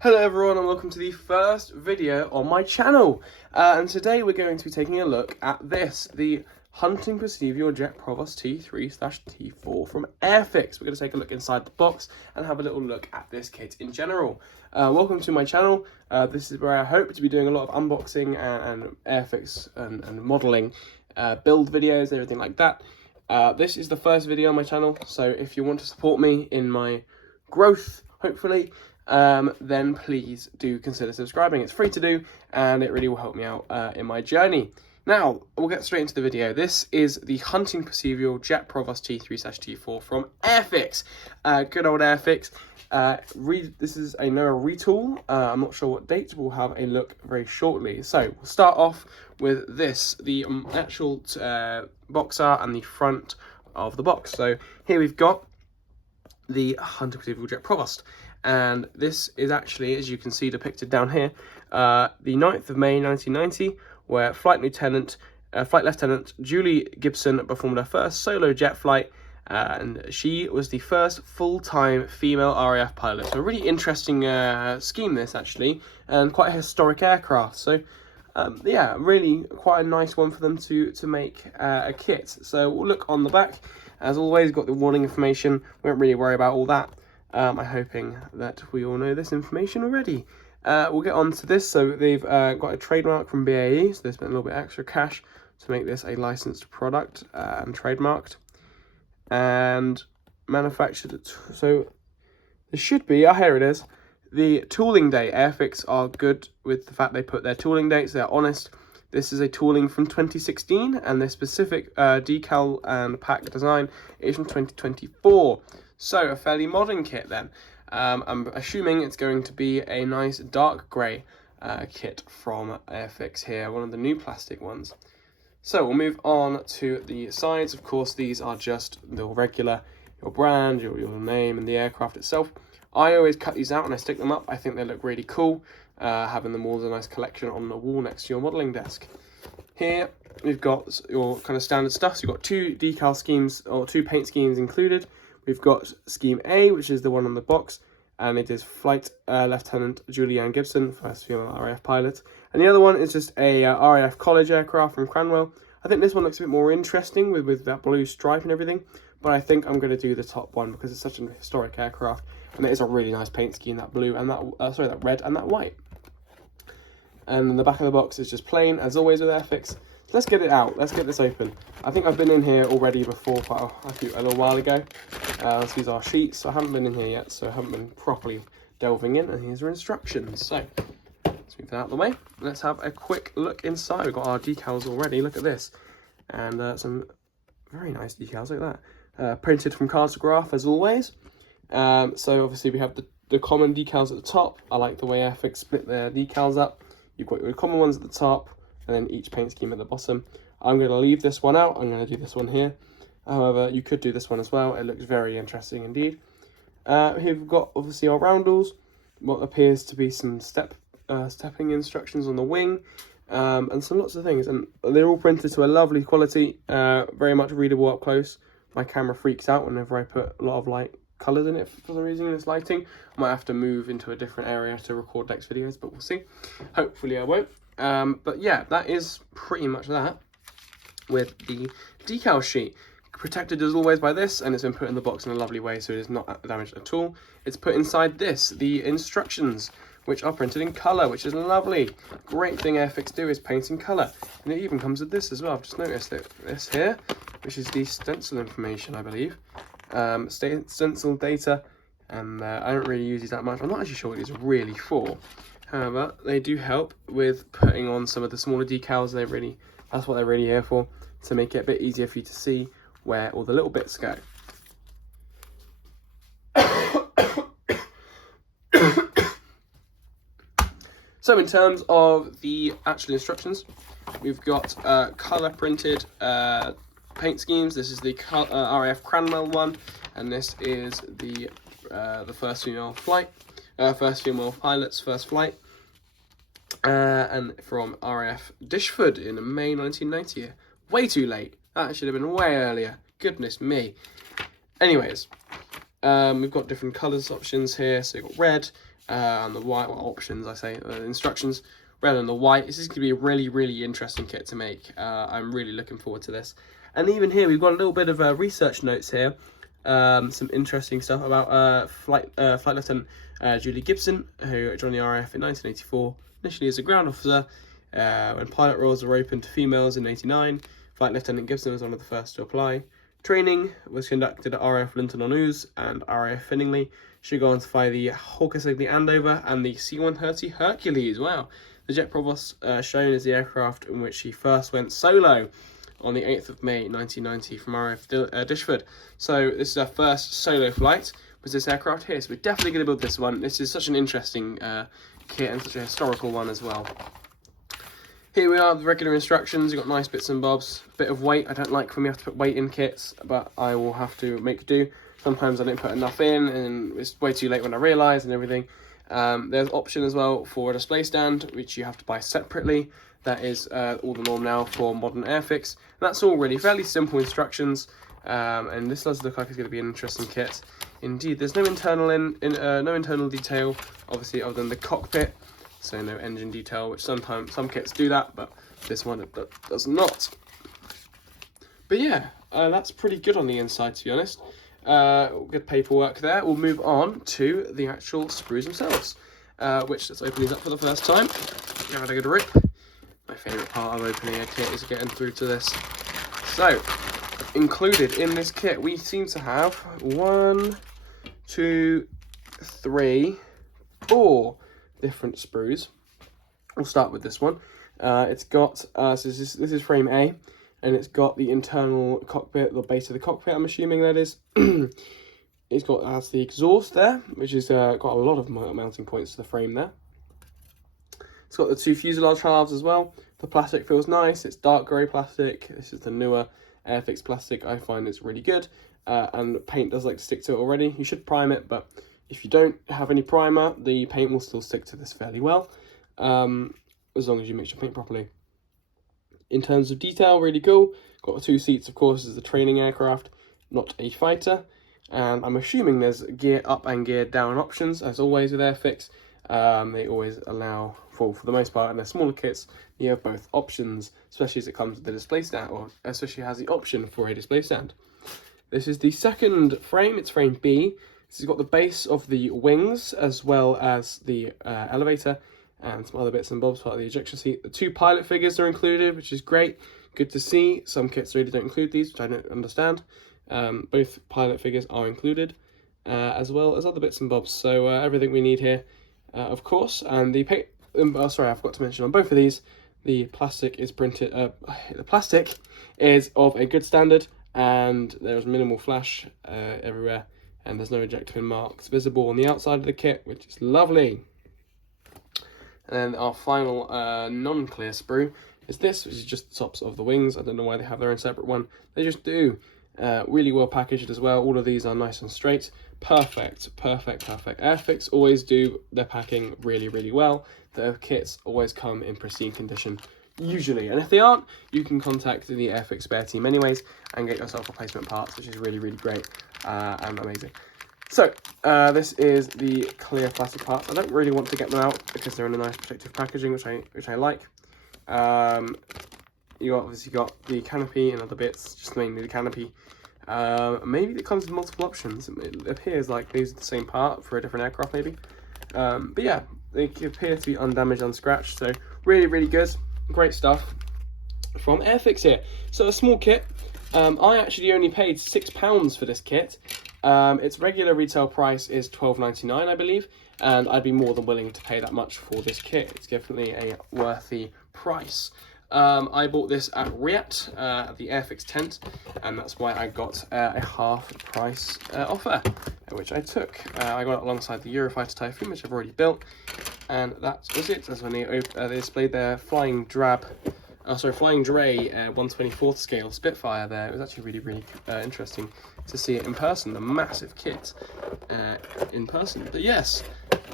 Hello everyone and welcome to the first video on my channel. And today we're going to be taking a look at this, the Hunting Percival Jet Provost T.3/T.4 from Airfix. We're going to take a look inside the box and have a little look at this kit in general. Welcome to my channel. This is where I hope to be doing a lot of unboxing and Airfix and modelling build videos, everything like that. This is the first video on my channel, so if you want to support me in my growth, hopefully, then please do consider subscribing. It's free to do and it really will help me out in my journey. Now, we'll get straight into the video. This is the Hunting Percival Jet Provost T.3/T.4 from Airfix. Good old Airfix. This is a NOAA retool. I'm not sure what date. We'll have a look very shortly. So, we'll start off with this, the actual box art and the front of the box. So, here we've got the Hunting Percival Jet Provost. And this is actually, as you can see depicted down here, the 9th of May 1990, where Flight Lieutenant Julie Gibson performed her first solo jet flight, and she was the first full-time female RAF pilot. So a really interesting scheme this, actually, and quite a historic aircraft. So yeah, really quite a nice one for them to make a kit. So we'll look on the back. As always, got the warning information. We won't really worry about all that. I'm hoping that we all know this information already. We'll get on to this. So they've got a trademark from BAE, so they spent a little bit extra cash to make this a licensed product and trademarked and manufactured. So there should be, here it is, the tooling date. Airfix are good with the fact they put their tooling dates. They're honest. This is a tooling from 2016, and the specific decal and pack design is from 2024. So, a fairly modern kit then. I'm assuming it's going to be a nice dark grey kit from Airfix here, one of the new plastic ones. So, we'll move on to the sides. Of course, these are just the regular, your brand, your name, and the aircraft itself. I always cut these out and I stick them up. I think they look really cool, having them all as a nice collection on the wall next to your modelling desk. Here, we've got your kind of standard stuff. So, you've got two decal schemes, or two paint schemes included. We've got Scheme A, which is the one on the box, and it is Flight Lieutenant Julianne Gibson, first female RAF pilot. And the other one is just a RAF college aircraft from Cranwell. I think this one looks a bit more interesting with that blue stripe and everything, but I think I'm going to do the top one because it's such an historic aircraft, and it is a really nice paint scheme, that blue and that red and that white. And the back of the box is just plain, as always with Airfix. Let's get it out. Let's get this open. I think I've been in here already before, quite a little while ago. Let's use our sheets. I haven't been in here yet, so I haven't been properly delving in. And here's our instructions. So let's move that out of the way. Let's have a quick look inside. We've got our decals already. Look at this, and some very nice decals like that. Printed from Cartograph as always. So obviously we have the common decals at the top. I like the way Airfix split their decals up. You've got your common ones at the top, and then each paint scheme at the bottom. I'm going to leave this one out. I'm going to do this one here. However, you could do this one as well. It looks very interesting indeed. Here we've got obviously our roundels, what appears to be some stepping instructions on the wing, and some lots of things. And they're all printed to a lovely quality, very much readable up close. My camera freaks out whenever I put a lot of light colours in it for some reason in this lighting. I might have to move into a different area to record next videos, but we'll see. Hopefully I won't. But yeah, that is pretty much that with the decal sheet. Protected as always by this, and it's been put in the box in a lovely way so it is not damaged at all. It's put inside this, the instructions, which are printed in colour, which is lovely. Great thing Airfix do is paint in colour. And it even comes with this as well. I've just noticed it. This here, which is the stencil information, I believe. Stencil data, and I don't really use these that much. I'm not actually sure what these are really for. However, they do help with putting on some of the smaller decals. That's what they're really here for, to make it a bit easier for you to see where all the little bits go. So in terms of the actual instructions, we've got colour printed paint schemes. This is the RAF Cranwell one, and this is the first female pilot's first flight, and from RAF Dishford in May 1990. Way too late. That should have been way earlier. Goodness me. Anyways, we've got different colours options here. So you've got red, and the white, well, options I say, instructions, red and the white. This is going to be a really, really interesting kit to make. I'm really looking forward to this. And even here, we've got a little bit of research notes here. Some interesting stuff about Flight Lieutenant Julie Gibson, who joined the RAF in 1984, initially as a ground officer. When pilot roles were open to females in 89, Flight Lieutenant Gibson was one of the first to apply. Training was conducted at RAF Linton-on-Ouse and RAF Finningley. She go on to fly the Hawker Siddeley Andover and the C-130 Hercules. Wow. The Jet Provost shown is the aircraft in which she first went solo on the 8th of May 1990 from RAF Dishford. So this is our first solo flight with this aircraft here. So we're definitely going to build this one. This is such an interesting kit and such a historical one as well. Here we are, the regular instructions. You've got nice bits and bobs. A bit of weight. I don't like when we have to put weight in kits, but I will have to make do. Sometimes I don't put enough in, and it's way too late when I realise and everything. There's option as well for a display stand, which you have to buy separately. That is all the norm now for modern Airfix. And that's all really fairly simple instructions, and this does look like it's going to be an interesting kit. Indeed, there's no internal detail, obviously, other than the cockpit. So no engine detail, which sometimes some kits do that, but this one does not. But yeah, that's pretty good on the inside, to be honest. Good paperwork there. We'll move on to the actual sprues themselves, which, let's open these up for the first time. Give it a good rip. My favourite part of opening a kit is getting through to this. So, included in this kit, we seem to have 1, 2, 3, 4 different sprues. We'll start with this one. It's got, so this is frame A, and it's got the internal cockpit, the base of the cockpit, I'm assuming that is. It's got the exhaust there, which has got a lot of mounting points to the frame there. It's got the 2 fuselage halves as well. The plastic feels nice. It's dark grey plastic. This is the newer Airfix plastic. I find it's really good, and paint does like to stick to it already. You should prime it, but if you don't have any primer, the paint will still stick to this fairly well, as long as you mix your paint properly. In terms of detail, really cool. Got 2 seats, of course, as a training aircraft, not a fighter. And I'm assuming there's gear up and gear down options, as always with Airfix. They always allow, for the most part, in their smaller kits, you have both options, especially as it comes with the display stand, or especially has the option for a display stand. This is the second frame, it's frame B. This has got the base of the wings, as well as the elevator, and some other bits and bobs, part of the ejection seat. The 2 pilot figures are included, which is great. Good to see. Some kits really don't include these, which I don't understand. Both pilot figures are included, as well as other bits and bobs. So everything we need here, of course. And the paint, sorry, I forgot to mention on both of these, the plastic is printed, the plastic is of a good standard, and there's minimal flash everywhere. And there's no ejector pin marks visible on the outside of the kit, which is lovely. And then our final non-clear sprue is this, which is just the tops of the wings. I don't know why they have their own separate one. They just do. Really well packaged as well. All of these are nice and straight. Perfect, perfect, perfect. Airfix always do their packing really, really well. Their kits always come in pristine condition, usually. And if they aren't, you can contact the Airfix spare team anyways and get yourself replacement parts, which is really, really great and amazing. So, this is the clear plastic parts. I don't really want to get them out because they're in a nice protective packaging, which I like. You obviously got the canopy and other bits, just mainly the canopy. Maybe it comes with multiple options. It appears like these are the same part for a different aircraft, maybe. But yeah, they appear to be undamaged, unscratched. So really, really good, great stuff from Airfix here. So a small kit. I actually only paid £6 for this kit. Its regular retail price is £12.99, I believe, and I'd be more than willing to pay that much for this kit. It's definitely a worthy price. I bought this at Riat, at the Airfix tent, and that's why I got a half price offer, which I took. I got it alongside the Eurofighter Typhoon, which I've already built, and that was it. That's when they displayed their Flying Dre 1/24th scale Spitfire there. It was actually really, really interesting to see it in person, the massive kit in person. But yes,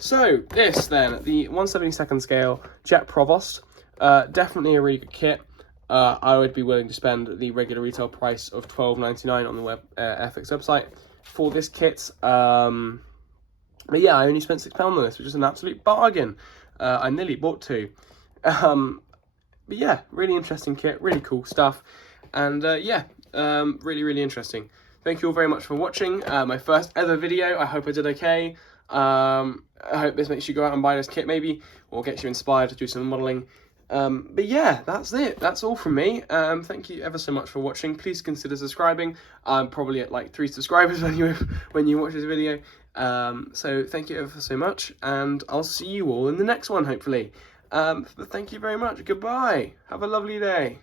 so this then, the 1/72nd scale Jet Provost. Definitely a really good kit. I would be willing to spend the regular retail price of £12.99 on the Airfix website for this kit. But yeah, I only spent £6 on this, which is an absolute bargain. I nearly bought 2. But yeah, really interesting kit, really cool stuff. And yeah, really interesting. Thank you all very much for watching my first ever video. I hope I did okay. I hope this makes you go out and buy this kit maybe, or gets you inspired to do some modelling. But yeah, that's it. That's all from me. Thank you ever so much for watching. Please consider subscribing. I'm probably at like 3 subscribers when you watch this video. So thank you ever so much, and I'll see you all in the next one, hopefully. But thank you very much. Goodbye. Have a lovely day.